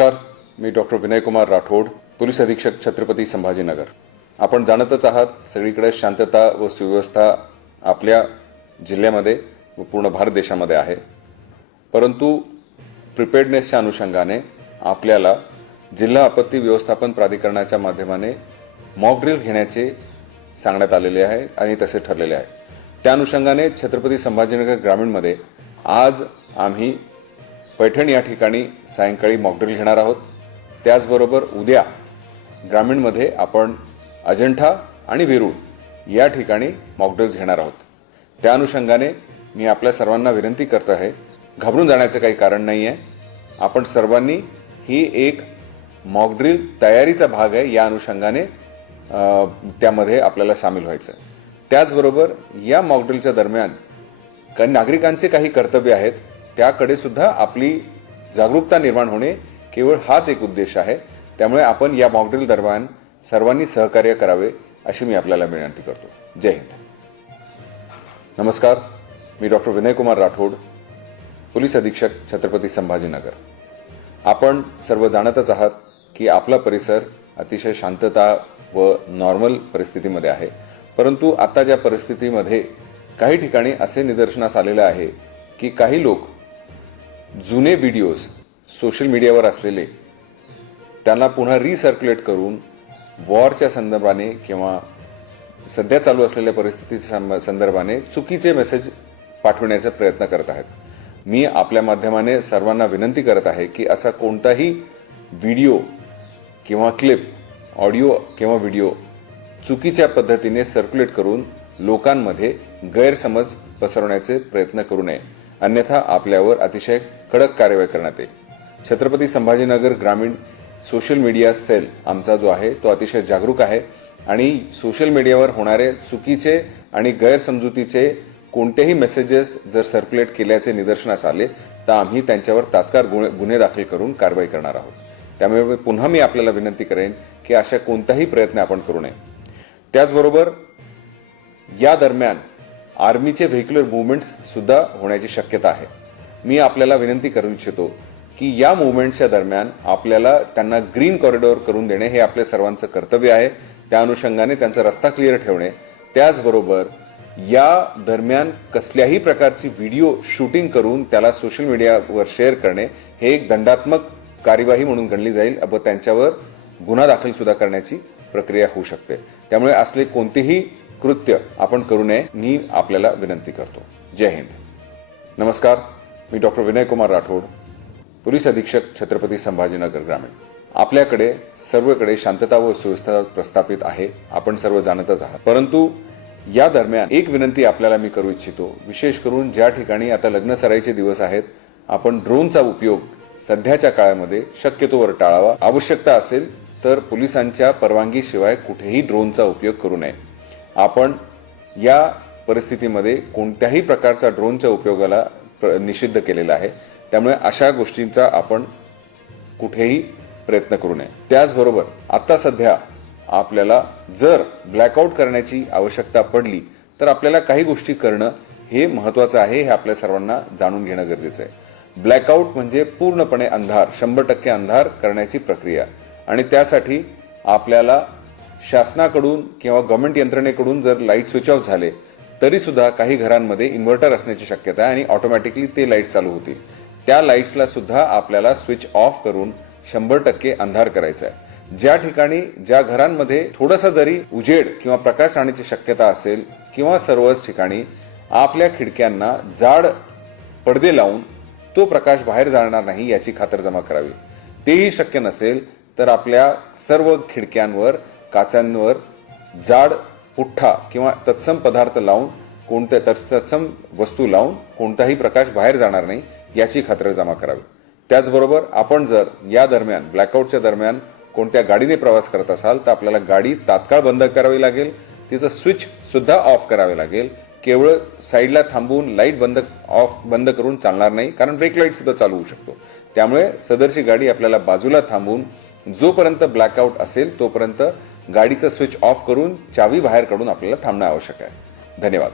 नमस्कार मी doctor Vinaykumar Rathod police अधीक्षक छत्रपती संभाजीनगर. आपण जाणतच आहात सगळीकडे शांतता व सुव्यवस्था आपल्या जिल्ह्यामध्ये व पूर्ण भारत देशामध्ये आहे. परंतु प्रिपेडनेसच्या अनुषंगाने आपल्याला जिल्हा आपत्ती व्यवस्थापन प्राधिकरणाच्या माध्यमाने मॉक ड्रिल्स घेण्याचे सांगण्यात आलेले आहे आणि तसे ठरलेले आहे. त्या अनुषंगाने छत्रपती संभाजीनगर ग्रामीणमध्ये आज आम्ही पैठण या ठिकाणी सायंकाळी मॉकड्रिल घेणार आहोत. त्याचबरोबर उद्या ग्रामीणमध्ये आपण अजंठा आणि वेरूळ या ठिकाणी मॉकड्रिल्स घेणार आहोत. त्या अनुषंगाने मी आपल्या सर्वांना विनंती करत आहे घाबरून जाण्याचं काही कारण नाही आहे आपण सर्वांनी ही एक मॉकड्रिल तयारीचा भाग आहे या अनुषंगाने त्यामध्ये आपल्याला सामील व्हायचं. त्याचबरोबर या मॉकड्रिलच्या दरम्यान काही नागरिकांचे काही कर्तव्य आहेत त्याकडे सुद्धा आपली जागरूकता निर्माण होणे केवळ हाच एक उद्देश आहे. त्यामुळे आपण या मॉकड्रिल दरम्यान सर्वांनी सहकार्य करावे अशी मी आपल्याला विनंती करतो. जय हिंद. नमस्कार. मी डॉक्टर विनयकुमार राठोड पोलीस अधीक्षक छत्रपती संभाजीनगर. आपण सर्व जाणतच आहात की आपला परिसर अतिशय शांतता व नॉर्मल परिस्थितीमध्ये आहे. परंतु आता ज्या परिस्थितीमध्ये काही ठिकाणी असे निदर्शनास आलेले आहे की काही लोक जुने व्हिडिओज सोशल मीडियावर असलेले त्यांना पुन्हा रिसर्क्युलेट करून वॉरच्या संदर्भाने किंवा सध्या चालू असलेल्या परिस्थितीच्या संदर्भाने चुकीचे मेसेज पाठवण्याचा प्रयत्न करत आहेत. मी आपल्या माध्यमाने सर्वांना विनंती करत आहे की असा कोणताही व्हिडिओ किंवा क्लिप ऑडिओ किंवा व्हिडिओ चुकीच्या पद्धतीने सर्क्युलेट करून लोकांमध्ये गैरसमज पसरवण्याचे प्रयत्न करू नये. अन्यथा आपल्यावर अतिशय कडक कारवाई करण्यात येईल. छत्रपती संभाजीनगर ग्रामीण सोशल मीडिया सेल आमचा जो आहे तो अतिशय जागरूक आहे आणि सोशल मीडियावर होणारे चुकीचे आणि गैरसमजुतीचे कोणतेही मेसेजेस जर सर्क्युलेट केल्याचे निदर्शनास आले तर आम्ही त्यांच्यावर तात्काळ गुन्हे गुन्हे दाखल करून कारवाई करणार आहोत. त्यामुळे पुन्हा मी आपल्याला विनंती करेन की अशा कोणताही प्रयत्न आपण करू नये. त्याचबरोबर या दरम्यान आर्मीचे व्हेक्युलर मुवमेंट्स सुद्धा होण्याची शक्यता आहे. मी आपल्याला विनंती करू इच्छितो की या मुवमेंटच्या दरम्यान आपल्याला त्यांना ग्रीन कॉरिडॉर करून देणे हे आपल्या सर्वांचं कर्तव्य आहे. त्या अनुषंगाने त्यांचा रस्ता क्लिअर ठेवणे. त्याचबरोबर या दरम्यान कसल्याही प्रकारची व्हिडिओ शूटिंग करून त्याला सोशल मीडियावर शेअर करणे हे एक दंडात्मक कार्यवाही म्हणून गणली जाईल व त्यांच्यावर गुन्हा दाखल सुद्धा करण्याची प्रक्रिया होऊ शकते. त्यामुळे असले कोणतेही कृत्य आपण करू नये मी आपल्याला विनंती करतो. जय हिंद. नमस्कार मी डॉक्टर विनयकुमार राठोड पोलीस अधीक्षक छत्रपती संभाजीनगर ग्रामीण. आपल्याकडे सर्वकडे शांतता व सुव्यवस्था प्रस्थापित आहे आपण सर्व जाणतच आहात. परंतु या दरम्यान एक विनंती आपल्याला मी करू इच्छितो. विशेष करून ज्या ठिकाणी आता लग्न सराईचे दिवस आहेत आपण ड्रोनचा उपयोग सध्याच्या काळामध्ये शक्यतोवर टाळावा. आवश्यकता असेल तर पोलिसांच्या परवानगीशिवाय कुठेही ड्रोनचा उपयोग करू नये. आपण या परिस्थितीमध्ये कोणत्याही प्रकारचा ड्रोनच्या उपयोगाला प्र- निषिद्ध केलेला आहे. त्यामुळे अशा गोष्टींचा आपण कुठेही प्रयत्न करू नये. त्याचबरोबर आता सध्या आपल्याला जर ब्लॅकआउट करण्याची आवश्यकता पडली तर आपल्याला काही गोष्टी करणं हे महत्वाचं आहे हे आपल्या सर्वांना जाणून घेणं गरजेचं आहे. ब्लॅकआउट म्हणजे पूर्णपणे अंधार शंभर टक्के अंधार करण्याची प्रक्रिया. आणि त्यासाठी आपल्याला शासनाकडून किंवा गव्हर्नमेंट यंत्रणेकडून जर लाइट स्विच ऑफ झाले तरी सुद्धा काही घरांमध्ये इन्व्हर्टर असण्याची शक्यता आहे आणि ऑटोमॅटिकली ते लाइट चालू होतील. त्या लाईट्सला सुद्धा आपल्याला स्विच ऑफ करून शंभर टक्के अंधार करायचा आहे. ज्या ठिकाणी ज्या घरांमध्ये थोडासा जरी उजेड किंवा प्रकाश राहण्याची शक्यता असेल किंवा सर्वच ठिकाणी आपल्या खिडक्यांना जाड पडदे लावून तो प्रकाश बाहेर जाणार नाही याची खातरजमा करावी. तेही शक्य नसेल तर आपल्या सर्व खिडक्यांवर काचांवर जाड पुठ्ठा किंवा तत्सम पदार्थ लावून कोणत्या तत्सम वस्तू लावून कोणताही प्रकाश बाहेर जाणार नाही याची खातरजमा करावी. त्याचबरोबर आपण जर या दरम्यान ब्लॅकआउटच्या दरम्यान कोणत्या गाडीने प्रवास करत असाल तर आपल्याला गाडी तात्काळ बंद करावी लागेल. तिचं स्विच सुद्धा ऑफ करावे लागेल. केवळ साईडला थांबवून लाइट बंद ऑफ बंद करून चालणार नाही कारण ब्रेक लाइट सुद्धा चालू होऊ शकतो. त्यामुळे सदरची गाडी आपल्याला बाजूला थांबवून जोपर्यंत ब्लॅकआउट असेल तोपर्यंत गाडीचं स्विच ऑफ करून चावी बाहेर काढून आपल्याला थांबणं आवश्यक आहे. धन्यवाद.